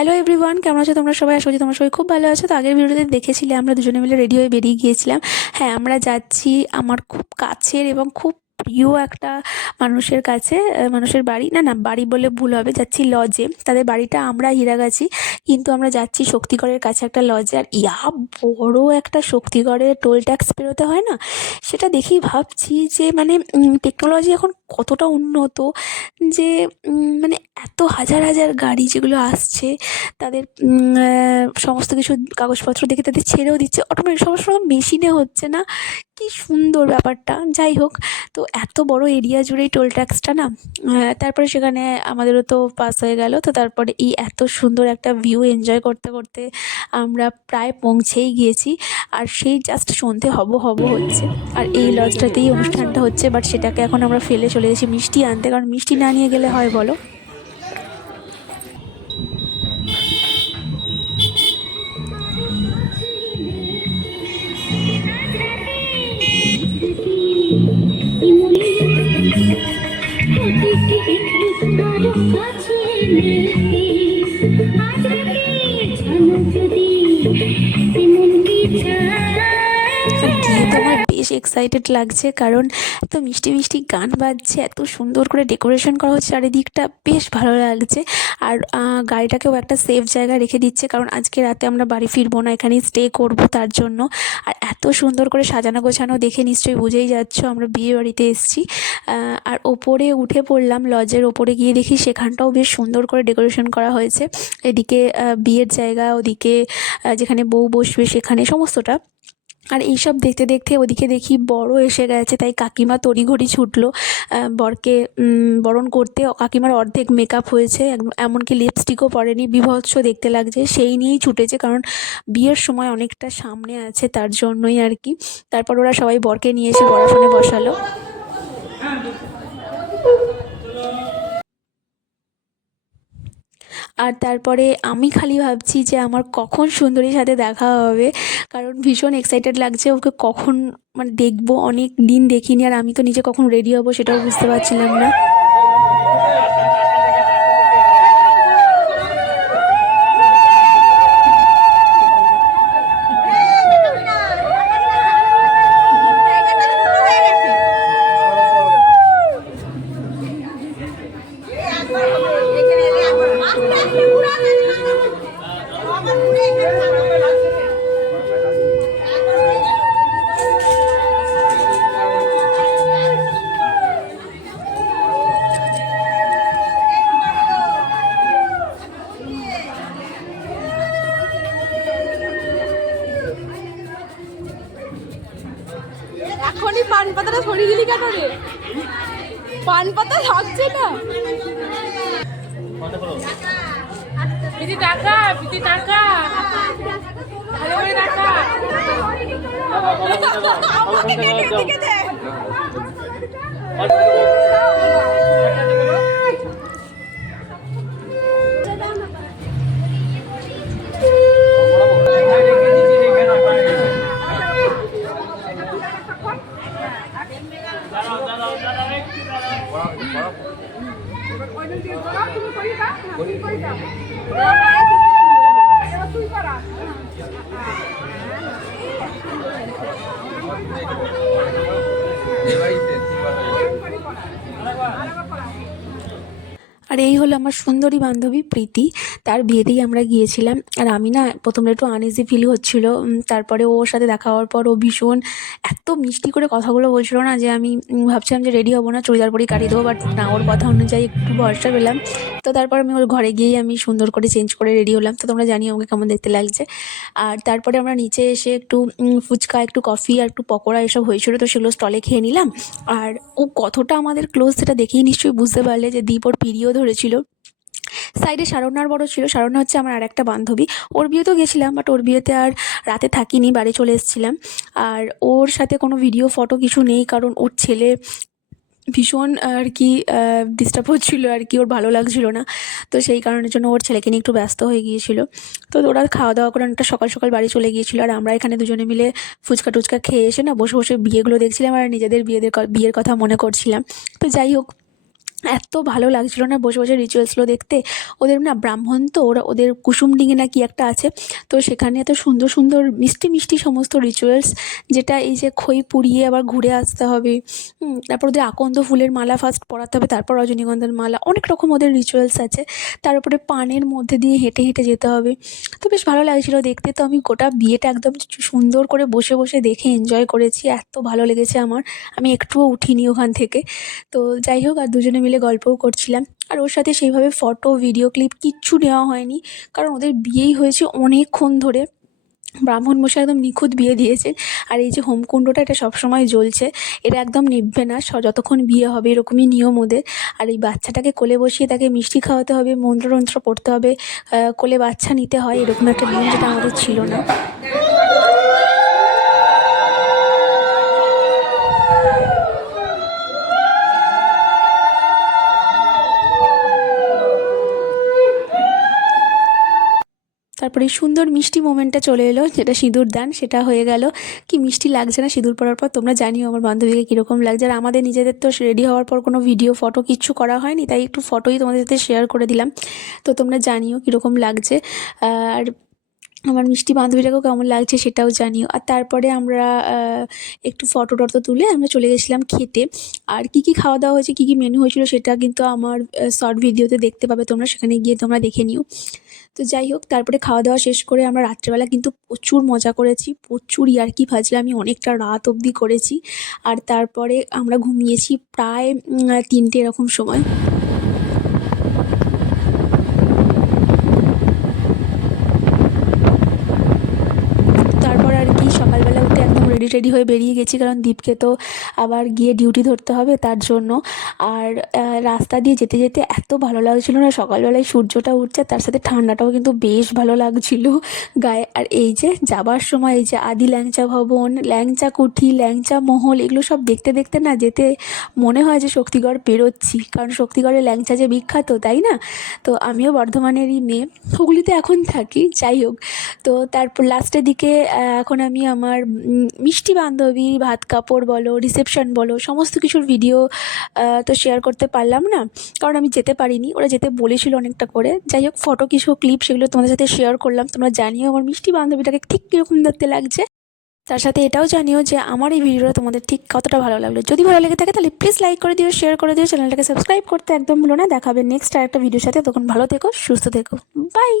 Hello everyone, কেমন আছো তোমরা সবাই? আশা করি তোমরা সবাই খুব ভালো আছো। তো আগের ভিডিওতে দেখেছিলে আমরা দুজনে মিলে রেডি হয়ে বেরিয়ে গিয়েছিলাম। হ্যাঁ, আমরা যাচ্ছি আমার খুব কাছের এবং খুব প্রিয় একটা মানুষের কাছে। মানুষের বাড়ি, না না বাড়ি বলে ভুল হবে, যাচ্ছি লজে। তাদের বাড়িটা আমরা হিরাগাছি, কিন্তু আমরা যাচ্ছি শক্তিগড়ের কাছে একটা লজে। আর বড় একটা শক্তিগড়ের টোল ট্যাক্স পেরোতে হয় না, সেটা দেখেই ভাবছি যে মানে টেকনোলজি এখন কতটা উন্নত, যে মানে এত হাজার হাজার গাড়ি যেগুলো আসছে, তাদের সমস্ত কিছু কাগজপত্র দেখে তাদের ছেড়েও দিচ্ছে অটোমেটিক, সমস্ত মেশিনে হচ্ছে না। কি সুন্দর ব্যাপারটা! যাই হোক, তো এত বড় এরিয়া জুড়েই টোল ট্যাক্সটা না। তারপরে সেখানে আমাদেরও তো পাস হয়ে গেল। তো তারপরে এই এত সুন্দর একটা ভিউ এনজয় করতে করতে আমরা প্রায় পৌঁছেই গিয়েছি। আর সেই জাস্ট সন্ধে হব হব হচ্ছে, আর এই লজটাতেই অনুষ্ঠানটা হচ্ছে। বাট সেটাকে এখন আমরা ফেলে চলে গেছি মিষ্টি আনতে, কারণ মিষ্টি না নিয়ে গেলে হয় বলো? আর গিয়ে তো আমার বেশ এক্সাইটেড লাগছে, কারণ এত মিষ্টি মিষ্টি গান বাজছে, এত সুন্দর করে ডেকোরেশন করা হচ্ছে চারিদিকটা, বেশ ভালো লাগছে। আর গাড়িটাকেও একটা সেফ জায়গায় রেখে দিচ্ছে, কারণ আজকে রাতে আমরা বাড়ি ফিরবো না, এখানেই স্টে করবো তার জন্য। আর এত সুন্দর করে সাজানো গোছানো দেখে নিশ্চয়ই বুঝেই যাচ্ছো আমরা বিয়ে বাড়িতে এসেছি। আর ওপরে উঠে পড়লাম, লজের ওপরে গিয়ে দেখি সেখানটাও বেশ সুন্দর করে ডেকোরেশন করা হয়েছে। এদিকে বিয়ের জায়গা, ওদিকে যেখানে বউ বসবে সেখানে সমস্তটা। আর এইসব দেখতে দেখতে ওদিকে দেখি বড় এসে গেছে, তাই কাকিমা তড়িঘড়ি ছুটলো বরকে বরণ করতে। কাকিমার অর্ধেক মেকআপ হয়েছে, এমনকি লিপস্টিকও পরেনি, বীভৎস দেখতে লাগছে, সেই নিয়েই ছুটেছে, কারণ বিয়ের সময় অনেকটা সামনে আছে তার জন্যই আর কি। তারপর ওরা সবাই বরকে নিয়ে এসে বরাসনে বসালো। আর তারপরে আমি খালি ভাবছি যে আমার কখন সুন্দরীর সাথে দেখা হবে, কারণ ভীষণ এক্সাইটেড লাগছে ওকে কখন মানে দেখবো। অনেক দিন দেখিনি, আর আমি তো নিজে কখন রেডি হব সেটাও বুঝতে পারছিলাম না। এখনই পান পাতাটা সরিয়ে দিলি কেন রে? পান পাতা থাকছে না। পিতি টাকা, পিতি টাকা, ভালো করে টাকা। আমাকে দিকে দে। আর এই হলো আমার সুন্দরী বান্ধবী প্রীতি, তার বিয়েতেই আমরা গিয়েছিলাম। আর আমি না প্রথমে একটু আনইজি ফিল হচ্ছিল, তারপরে ওর সাথে দেখা হওয়ার পর ও ভীষণ এত মিষ্টি করে কথাগুলো বলছিল না, যে আমি ভাবছিলাম যে রেডি হবো না, চুড়িদার পরেই কাটিয়ে দেবো। বাট না, ওর কথা অনুযায়ী একটু ভরসা পেলাম। তো তারপর আমি ওর ঘরে গিয়েই আমি সুন্দর করে চেঞ্জ করে রেডি হলাম। তো তোমরা জানিও আমাকে কেমন দেখতে লাগছে। আর তারপরে আমরা নিচে এসে একটু ফুচকা, একটু কফি আর একটু পকোড়া এসব হয়েছিল, তো সেগুলো স্টলে খেয়ে নিলাম। আর ও কতটা আমাদের ক্লোজ সেটা দেখেই নিশ্চয়ই বুঝতে পারলে, যে দীপ ওর পিরিয়ড ধরেছিল। সাইডে শারণ্যার বড় ছিল, শারণ্যা হচ্ছে আমার আর একটা বান্ধবী। ওর বিয়েতেও গেছিলাম, বাট ওর বিয়েতে আর রাতে থাকিনি, বাড়ি চলে এসেছিলাম। আর ওর সাথে কোনো ভিডিও ফটো কিছু নেই, কারণ ওর ছেলে ভীষণ আর কি ডিস্টার্ব হচ্ছিলো আর কি, ওর ভালো লাগছিল না। তো সেই কারণের জন্য ওর ছেলেকে নিয়ে একটু ব্যস্ত হয়ে গিয়েছিল। তো ওরা খাওয়া দাওয়া করে অনেকটা সকাল সকাল বাড়ি চলে গিয়েছিলো, আর আমরা এখানে দুজনে মিলে ফুচকা টুচকা খেয়ে এসে না বসে বসে বিয়েগুলো দেখছিলাম, আর নিজেদের বিয়ের কথা মনে করছিলাম। তো যাই হোক, এত ভালো লাগছিল না বসে বসে রিচুয়ালসগুলো দেখতে। ওদের না ব্রাহ্মণ তো, ওরা ওদের কুসুমডিঙ্গি না কি একটা আছে, তো সেখানে এত সুন্দর সুন্দর মিষ্টি মিষ্টি সমস্ত রিচুয়ালস, যেটা এই যে খই পুড়িয়ে আবার ঘুরে আসতে হবে, তারপর ওদের আকন্দ ফুলের মালা ফার্স্ট পরাতে হবে, তারপর রজনীগন্ধার মালা, অনেক রকম ওদের রিচুয়ালস আছে। তার উপরে পানের মধ্যে দিয়ে হেঁটে হেঁটে যেতে হবে। তো বেশ ভালো লাগছিল দেখতে। তো আমি গোটা বিয়েটা একদম সুন্দর করে বসে বসে দেখে এনজয় করেছি, এত ভালো লেগেছে আমার। আমি একটুও উঠিনি ওখান থেকে। তো যাই হোক, আর দুজনে মিলে গল্পও করছিলাম। আর ওর সাথে সেইভাবে ফটো ভিডিও ক্লিপ কিচ্ছু নেওয়া হয়নি, কারণ ওদের বিয়েই হয়েছে অনেকক্ষণ ধরে। ব্রাহ্মণ মশাই একদম নিখুঁত বিয়ে দিয়েছে। আর এই যে হোমকুণ্ডটা, এটা সবসময় জ্বলছে, এটা একদম নিভবে না যতক্ষণ বিয়ে হবে, এরকমই নিয়ম ওদের। আর এই বাচ্চাটাকে কোলে বসিয়ে তাকে মিষ্টি খাওয়াতে হবে, মন্ত্রতন্ত্র পড়তে হবে, কোলে বাচ্চা নিতে হয়, এরকম একটা নিয়ম, যেটা আমাদের ছিল না। তারপরে এই সুন্দর মিষ্টি মোমেন্টটা চলে এলো, যেটা সিঁদুর দান, সেটা হয়ে গেল। কি মিষ্টি লাগছে না সিঁদুর পরার পর, তোমরা জানিও আমার বান্ধবীকে কীরকম লাগছে। আর আমাদের নিজেদের তো রেডি হওয়ার পর কোনো ভিডিও ফটো কিচ্ছু করা হয়নি, তাই একটু ফটোই তোমাদের সাথে শেয়ার করে দিলাম। তো তোমরা জানিও কীরকম লাগছে। আর আমার মিষ্টি বান্ধবীটাকেও কেমন লাগছে সেটাও জানিও। আর তারপরে আমরা একটু ফটো টটো তুলে আমরা চলে গেছিলাম খেতে। আর কী কী খাওয়া দাওয়া হয়েছে, কী কী মেনু হয়েছিল, সেটা কিন্তু আমার শর্ট ভিডিওতে দেখতে পাবে তোমরা, সেখানে গিয়ে তোমরা দেখে নিও। তো যাই হোক, তারপরে খাওয়া দাওয়া শেষ করে আমরা রাত্রেবেলা কিন্তু প্রচুর মজা করেছি, প্রচুর ইয়ার্কি ফাজলামি অনেকটা রাত অবধি করেছি। আর তারপরে আমরা ঘুমিয়েছি প্রায় 3টে এরকম সময়। তারপর আর কি সকালবেলা উঠে একদম রেডি টেডি হয়ে বেরিয়ে গেছি, কারণ দীপকে তো আবার গিয়ে ডিউটি ধরতে হবে তার জন্য। আর রাস্তা দিয়ে যেতে যেতে এত ভালো লাগছিল না, সকালবেলায় সূর্যটা উঠছে, তার সাথে ঠান্ডাটাও কিন্তু বেশ ভালো লাগছিল গায়ে। আর এই যে যাবার সময় এই যে আদি ল্যাংচা ভবন, ল্যাংচা কুঠি, ল্যাংচা মহল, এগুলো সব দেখতে দেখতে না যেতে মনে হয় যে শক্তিগড় পেরোচ্ছি, কারণ শক্তিগড়ে ল্যাংচা যে বিখ্যাত, তাই না? তো আমিও বর্ধমানেরই মেয়ে, হুগলিতে এখন থাকি, যাই হোক। তো তারপর লাস্টের দিকে এখন আমি আমার মিষ্টি বান্ধবী ভাত কাপড় বলো, রিসেপশন বলো, সমস্ত কিছুর ভিডিও তো শেয়ার করতে পারলাম না, কারণ আমি যেতে পারিনি, ওরা যেতে বলেছিল অনেকটা করে। যাই হোক, ফটো কিছু ক্লিপ সেগুলো তোমাদের সাথে শেয়ার করলাম। তোমরা জানিও আমার মিষ্টি বান্ধবীটাকে ঠিক কীরকম দেখতে লাগছে। তার সাথে এটাও জানিও যে আমার এই ভিডিওটা তোমাদের ঠিক কতটা ভালো লাগলো। যদি ভালো লেগে থাকে তাহলে প্লিজ লাইক করে দিও, শেয়ার করে দিও, চ্যানেলটাকে সাবস্ক্রাইব করতে একদম ভুলো না। দেখাবে নেক্সট আরেকটা ভিডিওর সাথে, তখন ভালো থেকো, সুস্থ থেকো, বাই।